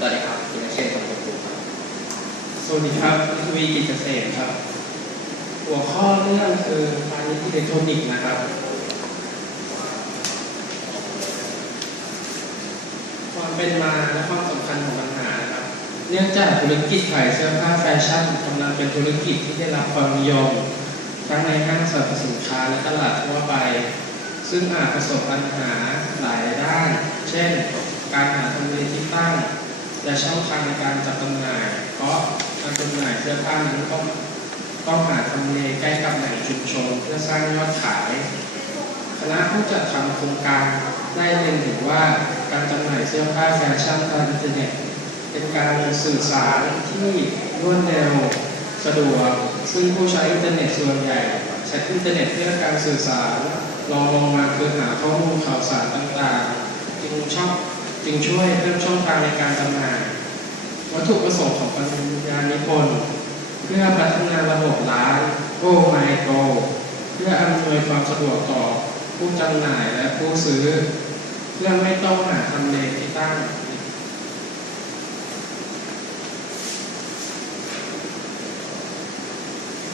สวัสดีครับคุณเชษฐ์ครับสวัสดีครับนิทวีกิจเกษมครับ หัวข้อเรื่องคือพาณิชย์อิเล็กทรอนิกส์นะครับ ความเป็นมาและความสำคัญของปัญหานะครับ เนื่องจากธุรกิจขายเสื้อผ้าแฟชั่นกำลังเป็นธุรกิจที่ได้รับความนิยมทั้งในห้างสรรพสินค้าและตลาดทั่วไป ซึ่งอาจประสบปัญหาหลายด้าน เช่น การหาทำเลที่ตั้ง และ ช่องทางในการจัดจำหน่าย เพราะการจำหน่ายเสื้อผ้านั้นต้องต้องหาทำเลใกล้กับแหล่งชุมชนเพื่อสร้างยอดขาย คณะผู้จัดทำโครงการได้เรียนเห็นว่าการจำหน่ายเสื้อผ้าแฟชั่นทางอินเทอร์เน็ตเป็นการสื่อสารที่รวดเร็วสะดวก ซึ่งผู้ใช้อินเทอร์เน็ตส่วนใหญ่ใช้อินเทอร์เน็ตเพื่อการสื่อสารรองลงมาคือหาข้อมูลข่าวสารต่างๆจึงชอบ จึงช่วยเพิ่มช่องทางในการจำหน่าย วัตถุประสงค์ของปริญญานิพนธ์เพื่อพัฒนาระบบร้านโ o ไมโ o เพื่ออำนวยความสะดวกต่อผู้จำหน่ายและผู้ซื้อ เพื่อไม่ต้องหาทำเลที่ตั้ง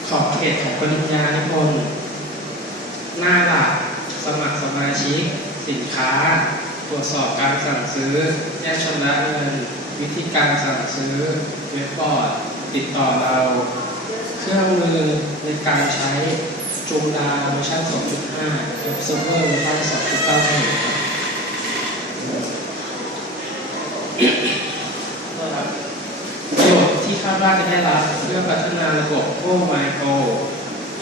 ขอบเขตของปริญญานิพนธ์หน้าหลัก สมัครสมาชิก สินค้า ตรวจสอบการสั่งซื้อ แยกชำระเงิน วิธีการสั่งซื้อ เว็บบอร์ด ติดต่อเรา เครื่องมือในการใช้จูดาเวอร์ชัน2.5กับเซิร์ฟเวอร์เวอร์ชัน2.9ประโยชน์ที่คาดว่าจะได้รับเพื่อพัฒนาระบบโ o ไมโ o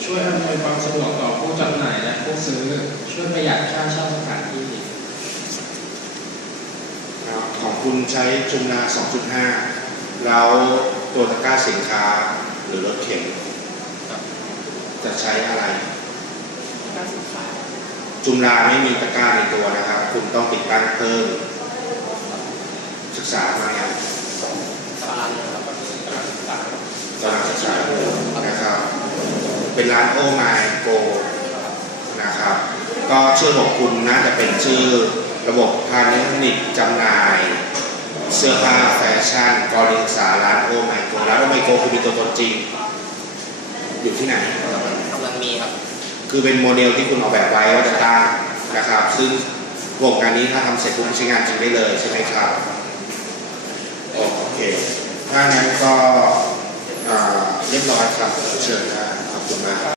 ช่วยอำนวยความสะดวกต่อผู้จำหน่ายและผู้ซื้อ ช่วยประหยัดค่าเช่าสถานที่ คุณใช้จุมนา 2.5 แล้วตัวตะกร้าสินค้าหรือรถเข็นจะใช้อะไร จุมนาไม่มีตะกร้าในตัวนะครับ คุณต้องติดตั้งเพิ่มศึกษามาอย่างกำลังครับกำลังศึกษากำลังศึกษาอยู่นะครับ เป็นร้านโอไมโกนะครับ ก็ชื่อของคุณน่าจะเป็นชื่อระบบพาณิชย์จำหน่าย เสื้อผ้าแฟชั่นกรณีศึกษาร้านโอไมโกร้านโอไมโกคือมีตัวตนจริง อยู่ที่ไหนกำลังมีครับ คือเป็นโมเดลที่คุณออกแบบไว้ว่าจะตั้งนะครับ ซึ่งโครงการนี้ถ้าทำเสร็จปุ๊บใช้งานจริงได้เลยใช่ไหมครับ โอเค ถ้างั้นก็อ่าเรียบร้อยครับ เชิญนะขอบคุณมาก